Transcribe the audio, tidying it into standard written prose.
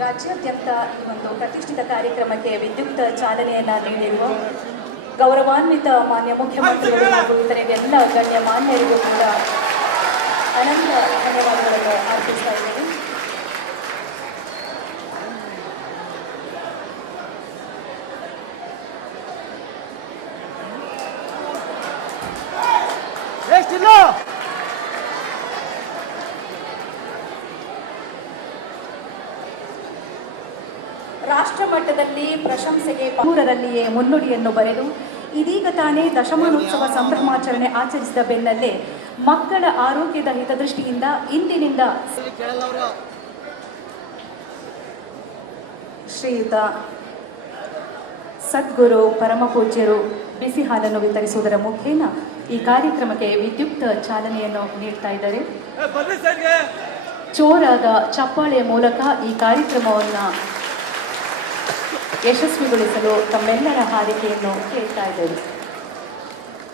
ರಾಜ್ಯಾದ್ಯಂತ ಈ ಒಂದು ಪ್ರತಿಷ್ಠಿತ ಕಾರ್ಯಕ್ರಮಕ್ಕೆ ವಿದ್ಯುಕ್ತ ಚಾಲನೆಯನ್ನ ನೀಡಿರುವ ಗೌರವಾನ್ವಿತ ಮಾನ್ಯ ಮುಖ್ಯಮಂತ್ರಿಗಳು ಹಾಗೂ ಇತರೆ ಎಲ್ಲ ಗಣ್ಯ ಮಾನ್ಯರಿಗೂ ಕೂಡ ಅನಂತ ಧನ್ಯವಾದಗಳನ್ನು ಅರ್ಪಿಸ್ತಾ ಇದ್ದೇನೆ. ರಾಷ್ಟ್ರ ಮಟ್ಟದಲ್ಲಿ ಪ್ರಶಂಸೆಗೆ ಪೂರರಲ್ಲಿಯೇ ಮುನ್ನುಡಿಯನ್ನು ಬರೆದು ಇದೀಗ ತಾನೇ ದಶಮಾನೋತ್ಸವ ಸಂಭ್ರಮಾಚರಣೆ ಆಚರಿಸಿದ ಬೆನ್ನಲ್ಲೇ ಮಕ್ಕಳ ಆರೋಗ್ಯದ ಹಿತದೃಷ್ಟಿಯಿಂದ ಇಂದಿನಿಂದ ಶ್ರೀಯುತ ಸದ್ಗುರು ಪರಮಪೂಜ್ಯರು ಬಿಸಿ ಹಾಲನ್ನು ವಿತರಿಸುವುದರ ಮುಖೇನ ಈ ಕಾರ್ಯಕ್ರಮಕ್ಕೆ ವಿದ್ಯುಕ್ತ ಚಾಲನೆಯನ್ನು ನೀಡ್ತಾ ಇದ್ದಾರೆ. ಜೋರಾದ ಚಪ್ಪಾಳೆಯ ಮೂಲಕ ಈ ಕಾರ್ಯಕ್ರಮವನ್ನು ಯಶಸ್ವಿಗೊಳಿಸಲು ತಮ್ಮೆಲ್ಲರ ಹಾರೈಕೆಯನ್ನು ಕೇಳ್ತಾ ಇದ್ದೇವೆ.